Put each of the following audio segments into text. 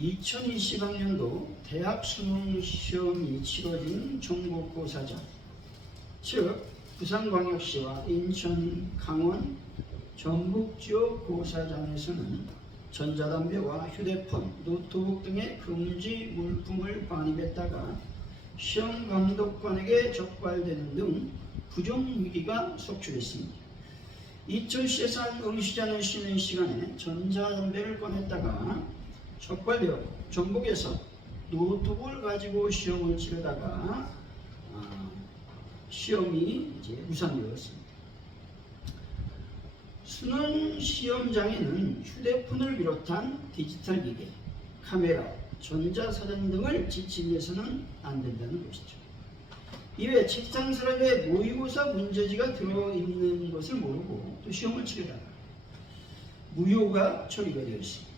2020학년도 대학 수능 시험이 치러진 전국고사자, 즉 부산광역시와 인천, 강원, 전북 지역 고사장에서는 전자담배와 휴대폰, 노트북 등의 금지 물품을 반입했다가 시험 감독관에게 적발되는 등 부정위기가 속출했습니다. 이철시에서 응시자는 쉬는 시간에 전자담배를 꺼냈다가 적발되었고, 전북에서 노트북을 가지고 시험을 치르다가 시험이 무산되었습니다. 수능 시험장에는 휴대폰을 비롯한 디지털 기계, 카메라, 전자사전 등을 지침해서는 안 된다는 것이죠. 이외에 책상 서랍에 모의고사 문제지가 들어있는 것을 모르고 또 시험을 치르다가 무효가 처리가 되었습니다.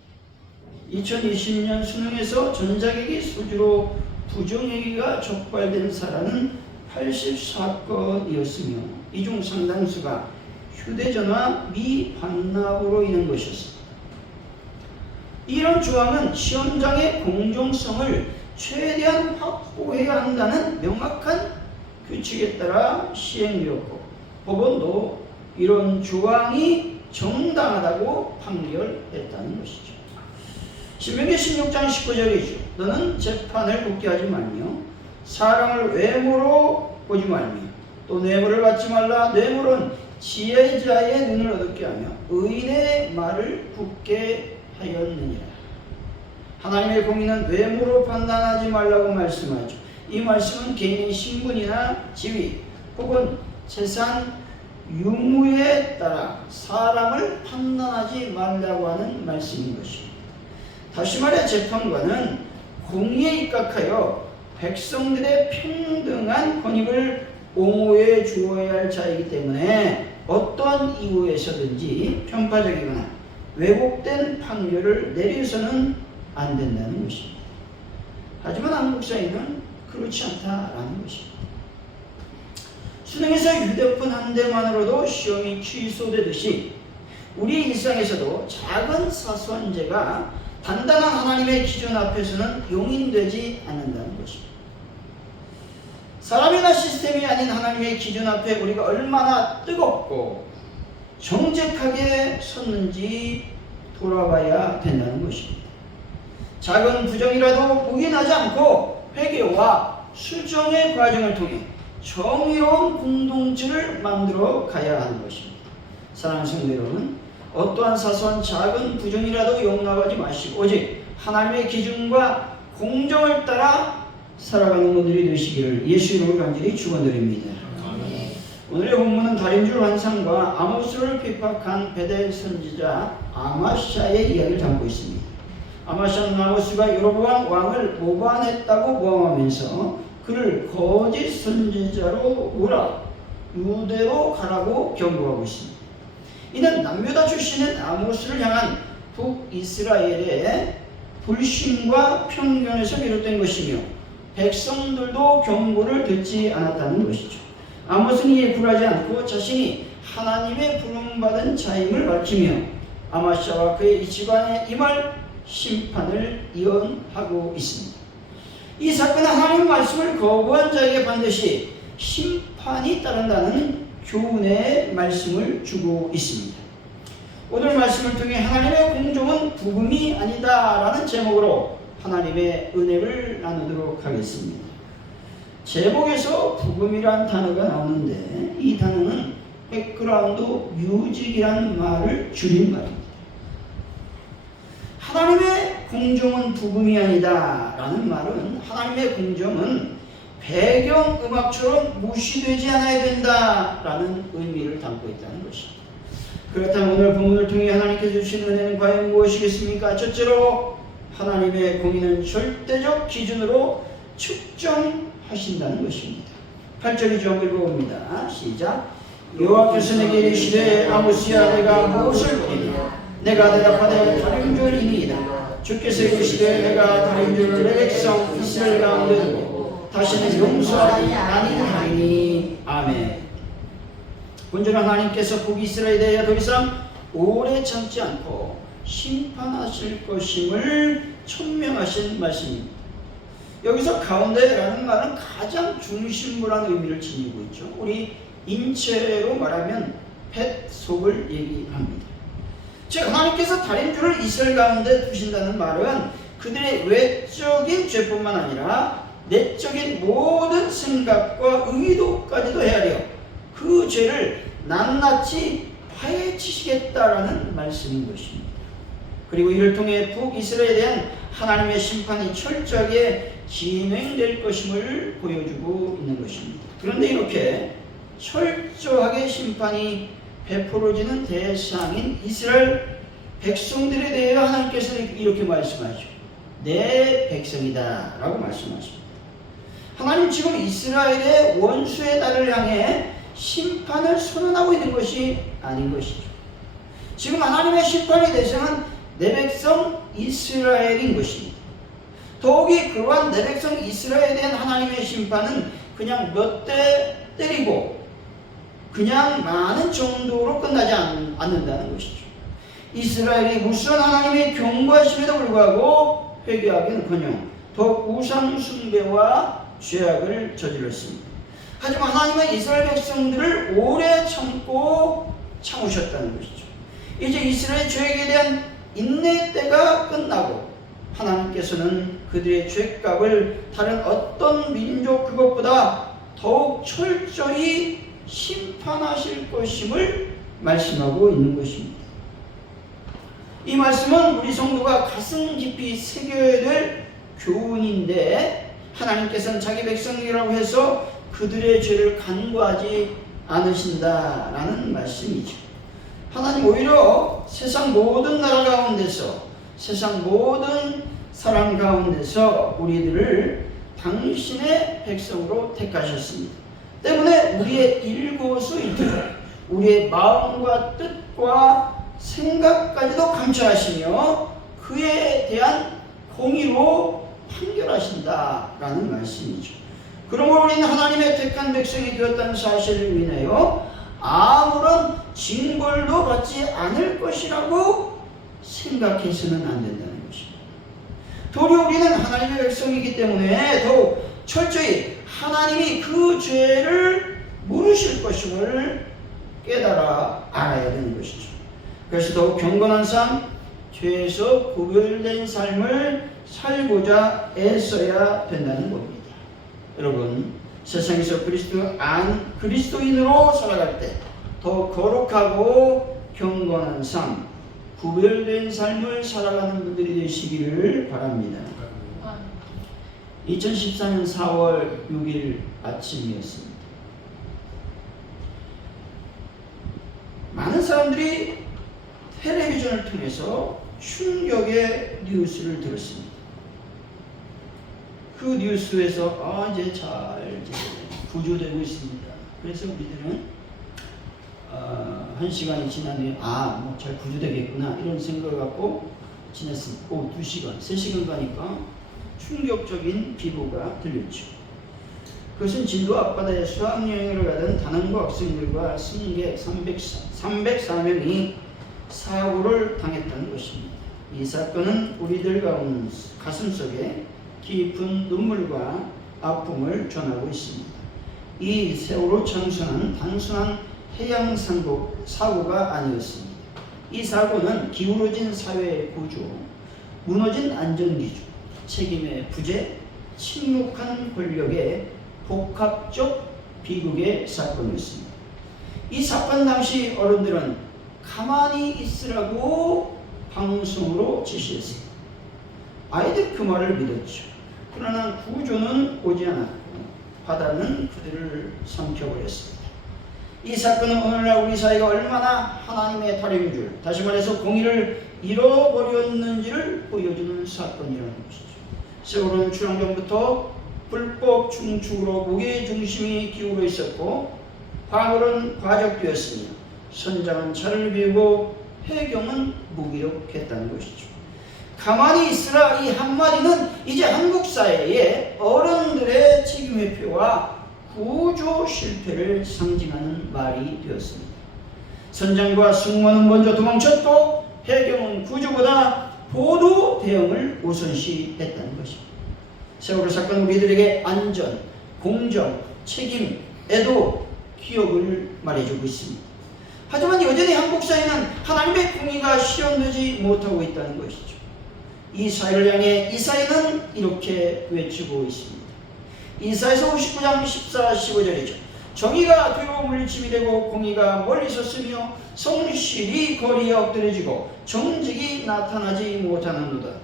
2020년 수능에서 전자기기 소지로 부정행위가 적발된 사례는 84건이었으며 이 중 상당수가 휴대전화 미반납으로 인한 것이었습니다. 이런 조항은 시험장의 공정성을 최대한 확보해야 한다는 명확한 규칙에 따라 시행되었고, 법원도 이런 조항이 정당하다고 판결했다는 것이죠. 신명기 16장 19절이죠. 너는 재판을 돕게 하지 말며 사람을 외모로 보지 말며 또 뇌물을 받지 말라. 뇌물은 지혜자의 눈을 어둡게 하며 의인의 말을 굳게 하였느니라. 하나님의 공의는 외모로 판단하지 말라고 말씀하죠. 이 말씀은 개인의 신분이나 지위 혹은 재산 유무에 따라 사람을 판단하지 말라고 하는 말씀인 것입니다. 다시 말해 재판관은 공의에 입각하여 백성들의 평등한 권익을 옹호해 주어야 할 자이기 때문에 어떠한 이유에서든지 편파적이거나 왜곡된 판결을 내려서는 안 된다는 것입니다. 하지만 한국 사회는 그렇지 않다라는 것입니다. 수능에서 휴대폰 한 대만으로도 시험이 취소되듯이 우리 일상에서도 작은 사소한 죄가 단단한 하나님의 기준 앞에서는 용인되지 않는다는 것입니다. 사람이나 시스템이 아닌 하나님의 기준 앞에 우리가 얼마나 뜨겁고 정직하게 섰는지 돌아봐야 된다는 것입니다. 작은 부정이라도 묵인하지 않고 회개와 수정의 과정을 통해 정의로운 공동체를 만들어 가야 하는 것입니다. 사랑하는 성도 여러분, 어떠한 사소한 작은 부정이라도 용납하지 마시고 오직 하나님의 기준과 공정을 따라 살아가는 분들이 되시기를 예수 이름으로 간절히 축원드립니다. 오늘의 본문은 다림줄 환상과 아모스를 핍박한 베델 선지자 아마샤의 이야기를 담고 있습니다. 아마샤는 아모스가 여로보암 왕을 모반했다고 모함하면서 그를 거짓 선지자로 몰아 유대로 가라고 경고하고 있습니다. 이는 남유다 출신인 아모스를 향한 북이스라엘의 불신과 편견에서 비롯된 것이며 백성들도 경고를 듣지 않았다는 것이죠. 아모스는 이에 굴하지 않고 자신이 하나님의 부름받은 자임을 밝히며 아마샤와 그의 집안에 임할 심판을 예언하고 있습니다. 이 사건은 하나님의 말씀을 거부한 자에게 반드시 심판이 따른다는 교훈의 말씀을 주고 있습니다. 오늘 말씀을 통해 하나님의 공정은 부금이 아니다 라는 제목으로 하나님의 은혜를 나누도록 하겠습니다. 제목에서 부금이란 단어가 나오는데 이 단어는 백그라운드 뮤직이라는 말을 줄인 말입니다. 하나님의 공정은 부금이 아니다 라는 말은 하나님의 공정은 배경음악처럼 무시되지 않아야 된다 라는 의미를 담고 있다는 것입니다. 그렇다면 오늘 본문을 통해 하나님께서 주신 은혜는 과연 무엇이겠습니까? 첫째로 하나님의 공의는 절대적 기준으로 측정하신다는 것입니다. 8절이죠. 읽어봅니다. 시작. 여호와께서 내게 이르시되 아모스야 내가 무엇을 보리냐? 내가 대답하되 다른 줄이니이다. 주께서 이르시되 내가 다른 줄을 내 백성 이스라엘 가운데 두고 다시는 용서하지 아니하리니. 아멘. 본주는 하나님께서 북이스라엘에 대하여 더 이상 오래 참지 않고 심판하실 것임을 천명하신 말씀입니다. 여기서 가운데라는 말은 가장 중심부라는 의미를 지니고 있죠. 우리 인체로 말하면 뱃속을 얘기합니다. 즉 하나님께서 다림줄을 이스라엘 가운데 두신다는 말은 그들의 외적인 죄뿐만 아니라 내적인 모든 생각과 의도까지도 헤아려 그 죄를 낱낱이 파헤치시겠다라는 말씀인 것입니다. 그리고 이를 통해 북이스라엘에 대한 하나님의 심판이 철저하게 진행될 것임을 보여주고 있는 것입니다. 그런데 이렇게 철저하게 심판이 베풀어지는 대상인 이스라엘 백성들에 대해 하나님께서 이렇게 말씀하죠. 내 백성이다 라고 말씀하십니다. 하나님 지금 이스라엘의 원수의 날을 향해 심판을 선언하고 있는 것이 아닌 것이죠. 지금 하나님의 심판의 대상은 내 백성 이스라엘인 것입니다. 더욱이 그러한 내 백성 이스라엘에 대한 하나님의 심판은 그냥 몇 대 때리고 그냥 많은 정도로 끝나지 않는다는 것이죠. 이스라엘이 무수한 하나님의 경고하심에도 불구하고 회개하기는커녕 더욱 우상 숭배와 죄악을 저질렀습니다. 하지만 하나님은 이스라엘 백성들을 오래 참으셨다는 것이죠. 이제 이스라엘 죄악에 대한 인내 때가 끝나고 하나님께서는 그들의 죄값을 다른 어떤 민족 그것보다 더욱 철저히 심판하실 것임을 말씀하고 있는 것입니다. 이 말씀은 우리 성도가 가슴 깊이 새겨야 될 교훈인데 하나님께서는 자기 백성이라고 해서 그들의 죄를 간과하지 않으신다라는 말씀이죠. 하나님 오히려 세상 모든 나라 가운데서 세상 모든 사람 가운데서 우리들을 당신의 백성으로 택하셨습니다. 때문에 우리의 일거수일투족, 우리의 마음과 뜻과 생각까지도 감찰하시며 그에 대한 공의로 판결하신다라는 말씀이죠. 그러므로 우리는 하나님의 택한 백성이 되었다는 사실을 인하여 아무런 징벌도 받지 않을 것이라고 생각해서는 안 된다는 것입니다. 도리어 우리는 하나님의 백성이기 때문에 더욱 철저히 하나님이 그 죄를 물으실 것임을 깨달아 알아야 되는 것이죠. 그래서 더욱 경건한 삶, 죄에서 구별된 삶을 살고자 애써야 된다는 겁니다. 여러분, 세상에서 그리스도인으로 살아갈 때 더 거룩하고 경건한 삶, 구별된 삶을 살아가는 분들이 되시기를 바랍니다. 2014년 4월 6일 아침이었습니다. 많은 사람들이 텔레비전을 통해서 충격의 뉴스를 들었습니다. 그 뉴스에서 이제 잘 구조되고 있습니다. 그래서 우리들은 1시간이 지난 후에 잘 구조되겠구나 이런 생각을 갖고 지냈습니다. 2시간, 3시간 가니까 충격적인 비보가 들렸죠. 그것은 진도 앞바다에 수학여행을 가던 단원고 학생들과 승객 304명이 사고를 당했다는 것입니다. 이 사건은 우리들 가슴속에 깊은 눈물과 아픔을 전하고 있습니다. 이 세월호 참사는 단순한 해양 사고가 아니었습니다. 이 사고는 기울어진 사회의 구조, 무너진 안전기조, 책임의 부재, 침묵한 권력의 복합적 비극의 사건이었습니다. 이 사건 당시 어른들은 가만히 있으라고 방송으로 지시했습니다. 아이들 그 말을 믿었죠. 그러나 구조는 오지 않았고 바다는 그들을 삼켜버렸습니다. 이 사건은 오늘날 우리 사회가 얼마나 하나님의 다림줄, 다시 말해서 공의를 잃어버렸는지를 보여주는 사건이라는 것이죠. 세월호는 출항전부터 불법 중축으로 무게중심이 기울어 있었고 화물은 과적되었으며 선장은 차를 비우고 해경은 무기력했다는 것이죠. 가만히 있으라 이 한마디는 이제 한국 사회의 어른들의 책임회피와 구조 실패를 상징하는 말이 되었습니다. 선장과 승무원은 먼저 도망쳤고 해경은 구조보다 보도 대응을 우선시했다는 것입니다. 세월호 사건은 우리들에게 안전, 공정, 책임에도 기억을 말해주고 있습니다. 하지만 여전히 한국 사회는 하나님의 공의가 실현되지 못하고 있다는 것이죠. 이 사회를 향해 이사야는 이렇게 외치고 있습니다. 이사야서 59장 14, 15절이죠. 정의가 뒤로 물침이 되고 공의가 멀리 섰으며 성실이 거리에 엎드려지고 정직이 나타나지 못하는도다.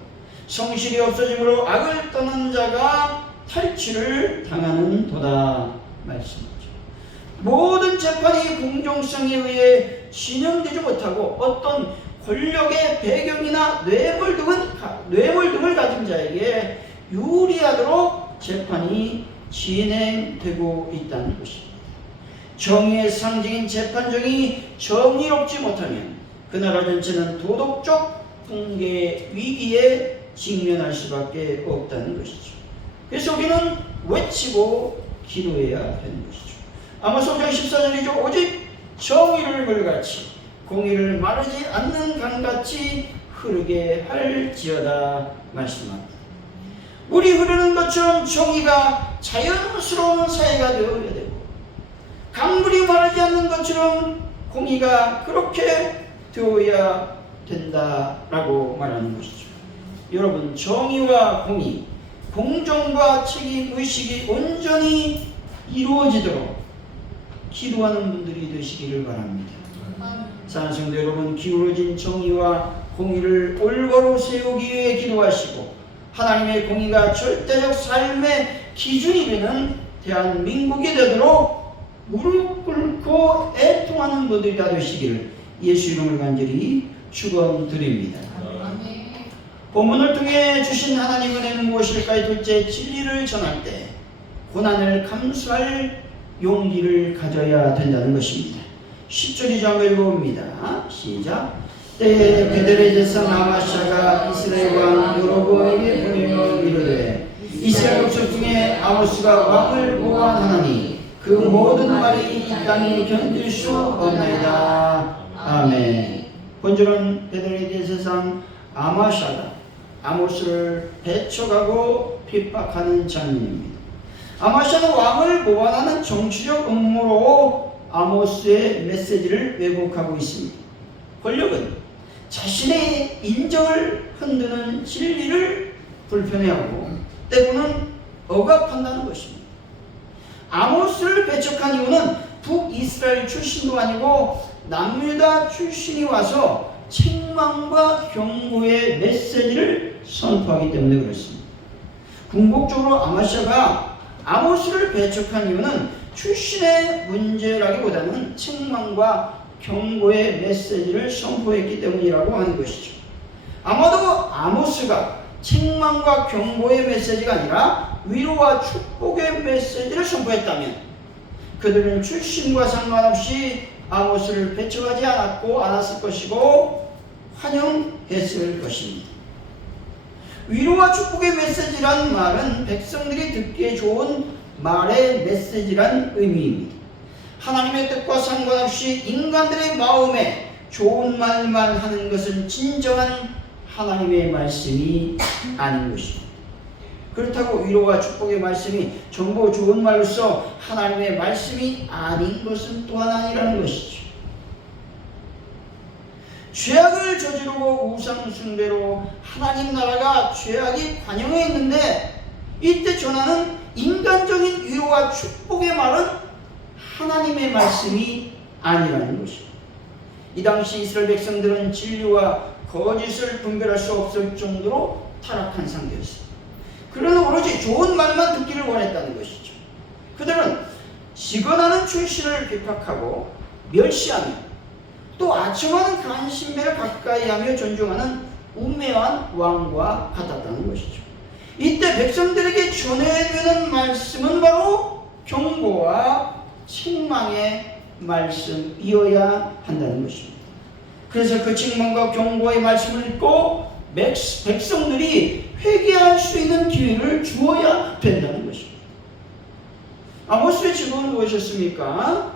성실이 없어짐으로 악을 떠난 자가 탈취를 당하는 도다 말씀이죠. 모든 재판이 공정성에 의해 진행되지 못하고 어떤 권력의 배경이나 뇌물 등을 가진 자에게 유리하도록 재판이 진행되고 있다는 것입니다. 정의의 상징인 재판정이 정의롭지 못하면 그 나라 전체는 도덕적 붕괴 위기에 직면할 수밖에 없다는 것이죠. 그래서 우리는 외치고 기도해야 되는 것이죠. 아모스 5장 14절이죠. 오직 정의를 물같이 공의를 마르지 않는 강같이 흐르게 할지어다 말씀합니다. 물이 흐르는 것처럼 정의가 자연스러운 사회가 되어야 되고 강물이 마르지 않는 것처럼 공의가 그렇게 되어야 된다라고 말하는 것이죠. 여러분, 정의와 공의, 공정과 책임의식이 온전히 이루어지도록 기도하는 분들이 되시기를 바랍니다. 사랑하는 성도 여러분, 기울어진 정의와 공의를 올바로 세우기 위해 기도하시고 하나님의 공의가 절대적 삶의 기준이 되는 대한민국이 되도록 무릎 꿇고 애통하는 분들이 다 되시기를 예수 이름을 간절히 축원드립니다. 본문을 통해 주신 하나님 은혜는 무엇일까요? 둘째, 진리를 전할 때 고난을 감수할 용기를 가져야 된다는 것입니다. 10절 이상을 읽어봅니다. 시작. 때에 베델의 제사 아마샤가 이스라엘 왕 여로보암에게 보내며 이르되 이스라엘 족속 중에 아모스가 왕을 보호하나니 그 모든 말이 이 땅이 견딜 수 없나이다. 아멘. 본절은 베델의 제사장 아마샤가 아모스를 배척하고 핍박하는 장면입니다. 아마샤는 왕을 보완하는 정치적 음모로 아모스의 메시지를 왜곡하고 있습니다. 권력은 자신의 인정을 흔드는 진리를 불편해하고 때로는 억압한다는 것입니다. 아모스를 배척한 이유는 북이스라엘 출신도 아니고 남유다 출신이 와서 책망과 경고의 메시지를 선포하기 때문에 그렇습니다. 궁극적으로 아마샤가 아모스를 배척한 이유는 출신의 문제라기보다는 책망과 경고의 메시지를 선포했기 때문이라고 하는 것이죠. 아마도 아모스가 책망과 경고의 메시지가 아니라 위로와 축복의 메시지를 선포했다면 그들은 출신과 상관없이 아모스를 배척하지 않았을 것이고 환영했을 것입니다. 위로와 축복의 메시지란 말은 백성들이 듣기에 좋은 말의 메시지란 의미입니다. 하나님의 뜻과 상관없이 인간들의 마음에 좋은 말만 하는 것은 진정한 하나님의 말씀이 아닌 것입니다. 그렇다고 위로와 축복의 말씀이 전부 좋은 말로서 하나님의 말씀이 아닌 것은 또한 아니라는 것이죠. 죄악을 저지르고 우상 숭배로 하나님 나라가 죄악이 관영해 있는데 이때 전하는 인간적인 위로와 축복의 말은 하나님의 말씀이 아니라는 것입니다. 이 당시 이스라엘 백성들은 진리와 거짓을 분별할 수 없을 정도로 타락한 상태였습니다. 그러나 오로지 좋은 말만 듣기를 원했다는 것이죠. 그들은 시건하는 출신을 비판하고 멸시하며 또 아첨하는 간신배를 가까이하며 존중하는 우매한 왕과 같았다는 것이죠. 이때 백성들에게 전해야 되는 말씀은 바로 경고와 책망의 말씀이어야 한다는 것입니다. 그래서 그 책망과 경고의 말씀을 읽고 백성들이 회개할 수 있는 기회를 주어야 된다는 것입니다. 아모스의 직업은 무엇이었습니까?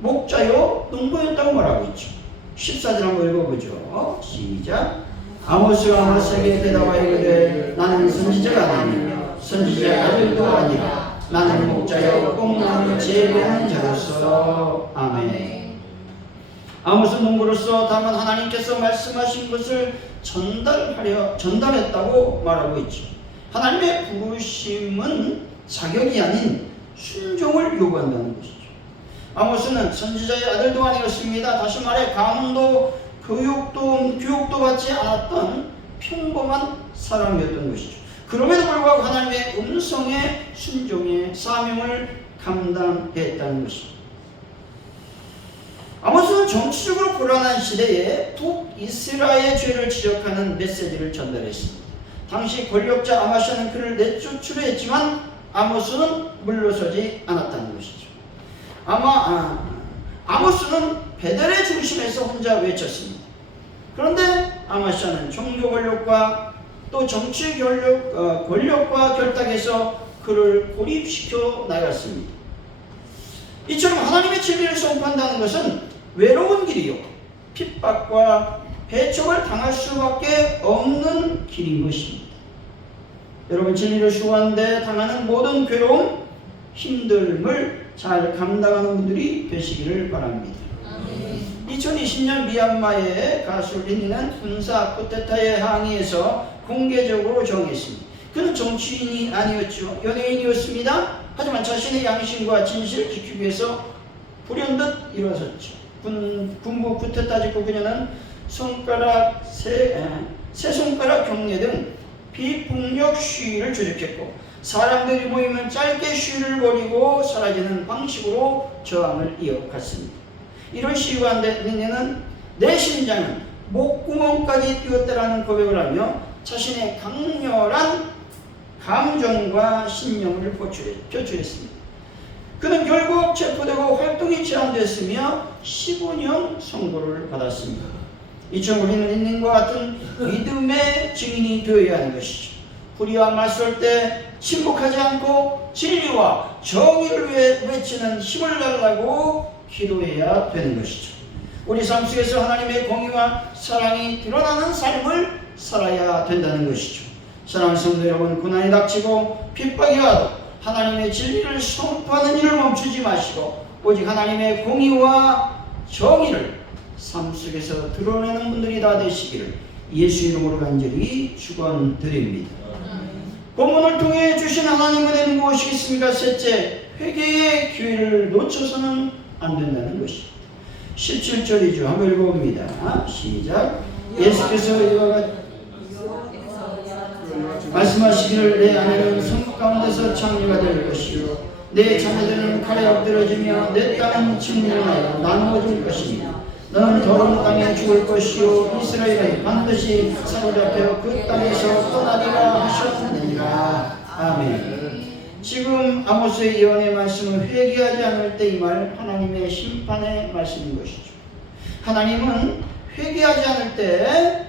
목자요 농부였다고 말하고 있죠. 14절 한번 읽어보죠. 시작. 아모스가 아모스에게 대답하여 이르되 나는 선지자가 아니며 선지자의 아들도 아니라 나는 목자여 꽁나무를 재배하는 자로서. 아멘. 아모스 농부로서 다만 하나님께서 말씀하신 것을 전달했다고 말하고 있죠. 하나님의 부르심은 자격이 아닌 순종을 요구한다는 것이죠. 아모스는 선지자의 아들도 아니었습니다. 다시 말해 가문도 교육도 받지 않았던 평범한 사람이었던 것이죠. 그럼에도 불구하고 하나님의 음성에 순종의 사명을 감당했다는 것입니다. 아모스는 정치적으로 곤란한 시대에 북이스라엘의 죄를 지적하는 메시지를 전달했습니다. 당시 권력자 아마샤는 그를 내쫓으려 했지만 아모스는 물러서지 않았다는 것이죠. 아모스는 베델의 중심에서 혼자 외쳤습니다. 그런데 아마샤는 종교 권력과 또 정치 권력과 결탁해서 그를 고립시켜 나갔습니다. 이처럼 하나님의 진리를 선포한다는 것은 외로운 길이요, 핍박과 배척을 당할 수밖에 없는 길인 것입니다. 여러분, 진리를 수호하는데 당하는 모든 괴로움, 힘듦을 잘 감당하는 분들이 되시기를 바랍니다. 2020년 미얀마의 가수 린니는 군사 쿠데타에 항의해서 공개적으로 정했습니다. 그는 정치인이 아니었죠. 연예인이었습니다. 하지만 자신의 양심과 진실을 지키기 위해서 불현듯 일어섰죠. 군부 쿠데타 직후 그녀는 세 손가락 경례 등 비폭력 시위를 조직했고 사람들이 모이면 짧게 시위를 벌이고 사라지는 방식으로 저항을 이어갔습니다. 이런 시위 가운데 린니는 내 심장은 목구멍까지 뛰었다라는 고백을 하며 자신의 강렬한 감정과 신념을 표출했습니다. 그는 결국 체포되고 활동이 제한됐으며 15년 선고를 받았습니다. 이처럼 우리는 린님과 같은 믿음의 증인이 되어야 하는 것이죠. 불의와 맞설 때 침묵하지 않고 진리와 정의를 위해 외치는 힘을 달라고 기도해야 되는 것이죠. 우리 삶 속에서 하나님의 공의와 사랑이 드러나는 삶을 살아야 된다는 것이죠. 사랑하는 성도 여러분, 고난이 닥치고 핍박이 와도 하나님의 진리를 선포하는 일을 멈추지 마시고 오직 하나님의 공의와 정의를 삶 속에서 드러내는 분들이 다 되시기를 예수 이름으로 간절히 축원드립니다. 본문을 통해 주신 하나님의 은혜는 무엇이겠습니까? 셋째, 회개의 기회를 놓쳐서는 안 된다는 것입니다. 17절이죠. 한번 읽어봅니다. 시작. 예수께서 이와 같이 말씀하시기를 내 아내는 성국 가운데서 창녀가 될 것이요 내 자녀들은 칼에 엎드러지며 내 땅은 침략하여 나누어질 것이며 너는 더러운 땅에 죽을 것이요 이스라엘은 반드시 사로잡혀 그 땅에서 떠나리라 하셨느니라. 아멘. 지금 아모스의 예언의 말씀은 회개하지 않을 때 이 말 하나님의 심판의 말씀인 것이죠. 하나님은 회개하지 않을 때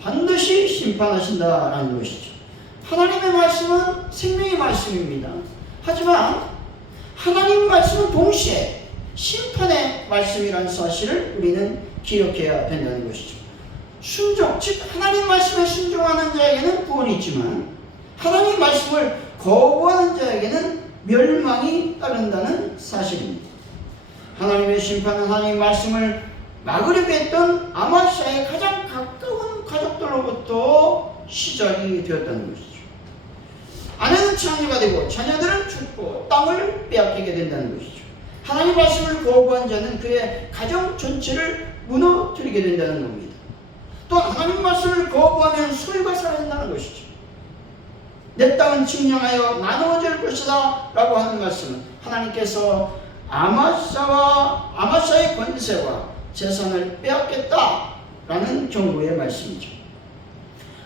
반드시 심판하신다라는 것이죠. 하나님의 말씀은 생명의 말씀입니다. 하지만 하나님 말씀은 동시에 심판의 말씀이라는 사실을 우리는 기억해야 된다는 것이죠. 순종, 즉 하나님 말씀에 순종하는 자에게는 구원이 있지만 하나님 말씀을 거부하는 자에게는 멸망이 따른다는 사실입니다. 하나님의 심판은 하나님 말씀을 막으려고 했던 아마샤의 가장 가까운 가족들로부터 시작이 되었다는 것이죠. 아내는 창녀가 되고 자녀들은 죽고 땅을 빼앗기게 된다는 것이죠. 하나님 말씀을 거부한 자는 그의 가정 전체를 무너뜨리게 된다는 겁니다. 또 하나님 말씀을 거부하면 소유가 사라진다는 것이죠. 내 땅은 측량하여 나누어질 것이다 라고 하는 말씀은 하나님께서 아마샤의 권세와 재산을 빼앗겠다라는 경고의 말씀이죠.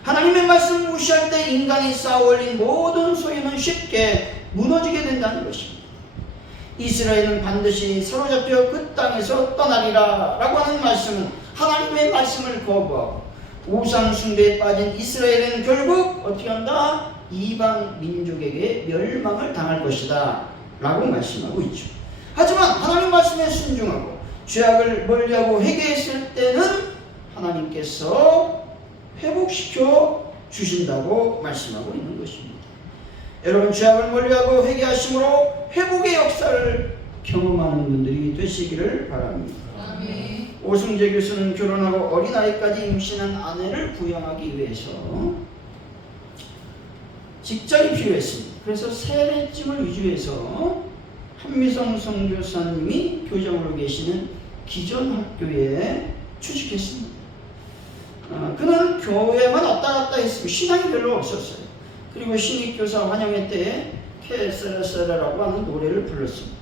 하나님의 말씀을 무시할 때 인간이 쌓아올린 모든 소유는 쉽게 무너지게 된다는 것입니다. 이스라엘은 반드시 사로잡혀 그 땅에서 떠나리라 라고 하는 말씀은 하나님의 말씀을 거부하고 우상 숭배에 빠진 이스라엘은 결국 어떻게 한다? 이방 민족에게 멸망을 당할 것이다 라고 말씀하고 있죠. 하지만 하나님 말씀에 순종하고 죄악을 멀리하고 회개했을 때는 하나님께서 회복시켜 주신다고 말씀하고 있는 것입니다. 여러분, 죄악을 멀리하고 회개하심으로 회복의 역사를 경험하는 분들이 되시기를 바랍니다. 아멘. 오승재 교수는 결혼하고 어린아이까지 임신한 아내를 부양하기 위해서 직장이 필요했습니다. 그래서 세례쯤을 위주해서 한미성 선교사님이 교장으로 계시는 기존 학교에 취직했습니다. 그는 교회만 왔다 갔다 했으면 신앙이 별로 없었어요. 그리고 신입교사 환영회 때에 케세라세라라고 하는 노래를 불렀습니다.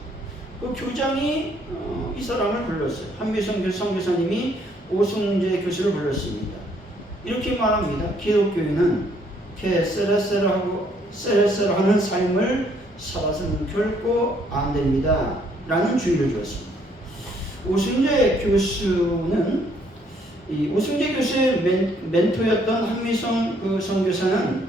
그 교장이 이 사람을 불렀어요. 한미성 선교사님이 오승재 교수를 불렀습니다. 이렇게 말합니다. 기독교인은 케세라세라하고 세라세라 하는 삶을 살아서는 결코 안 됩니다. 라는 주의를 주었습니다. 오승재 교수는 오승재 교수의 멘토였던 한미성 그 선교사는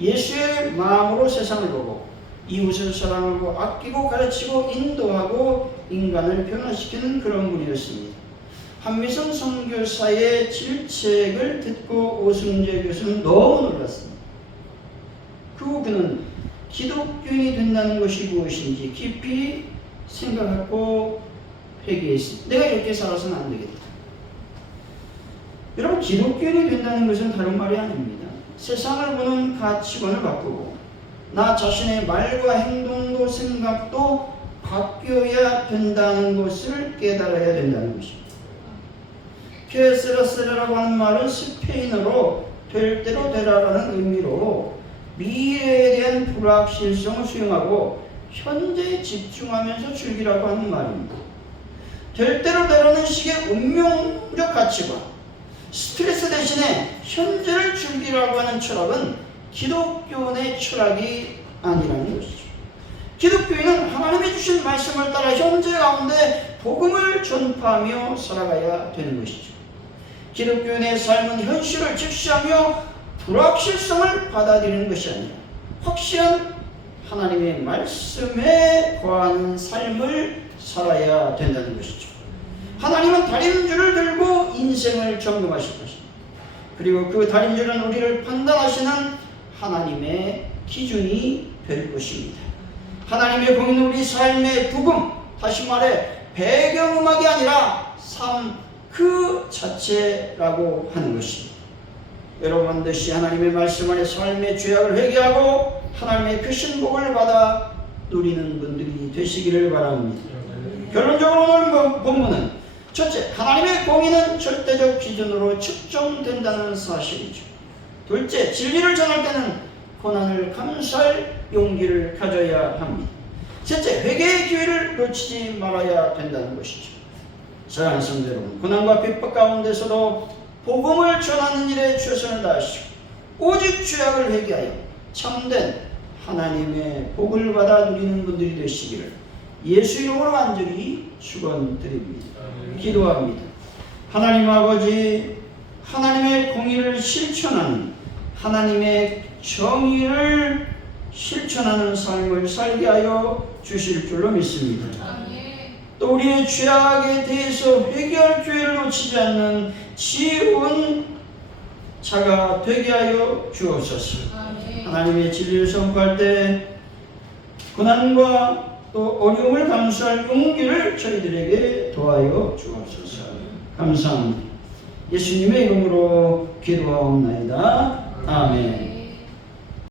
예수의 마음으로 세상을 보고 이웃을 사랑하고 아끼고 가르치고 인도하고 인간을 변화시키는 그런 분이었습니다. 한미성 선교사의 질책을 듣고 오승재 교수는 너무 놀랐습니다. 그는 기독교인이 된다는 것이 무엇인지 깊이 생각하고 회개했습니다. 내가 이렇게 살아서는 안 되겠다. 여러분, 기독교인이 된다는 것은 다른 말이 아닙니다. 세상을 보는 가치관을 바꾸고 나 자신의 말과 행동도 생각도 바뀌어야 된다는 것을 깨달아야 된다는 것입니다. 케세라세라라고 하는 말은 스페인어로 될 대로 되라라는 의미로 미래에 대한 불확실성을 수용하고 현재에 집중하면서 즐기라고 하는 말입니다. 될 대로 되라는 식의 운명적 가치관, 스트레스 대신에 현재를 즐기라고 하는 철학은 기독교인의 철학이 아니라는 것이죠. 기독교인은 하나님이 주신 말씀을 따라 현재 가운데 복음을 전파하며 살아가야 되는 것이죠. 기독교인의 삶은 현실을 직시하며 불확실성을 받아들이는 것이 아니라 확실한 하나님의 말씀에 거하는 삶을 살아야 된다는 것이죠. 하나님은 다림줄을 들고 인생을 점검하실 것입니다. 그리고 그 다림줄은 우리를 판단하시는 하나님의 기준이 될 것입니다. 하나님의 공의는 우리 삶의 복음, 다시 말해 배경음악이 아니라 삶 그 자체라고 하는 것입니다. 여러분, 반드시 하나님의 말씀 안에 삶의 죄악을 회개하고 하나님의 그 신복을 받아 누리는 분들이 되시기를 바랍니다. 결론적으로 오늘 본문은 첫째, 하나님의 공의는 절대적 기준으로 측정된다는 사실이죠. 둘째, 진리를 전할 때는 고난을 감수할 용기를 가져야 합니다. 셋째, 회개의 기회를 놓치지 말아야 된다는 것이죠. 사랑하는 성도 여러분, 고난과 핍박 가운데서도 복음을 전하는 일에 최선을 다하시고 오직 죄악을 회개하여 참된 하나님의 복을 받아 누리는 분들이 되시기를 예수 이름으로 간절히 축원드립니다. 기도합니다. 하나님 아버지, 하나님의 공의를 실천하는, 하나님의 정의를 실천하는 삶을 살게 하여 주실 줄로 믿습니다. 또 우리의 죄악에 대해서 회개할 기회를 놓치지 않는 지혜로운 자가 되게 하여 주옵소서. 하나님의 진리를 선포할 때 고난과 또 어려움을 감수할 용기를 저희들에게 도와여 주옵소서. 감사합니다. 예수님의 이름으로 기도하옵나이다. 아멘.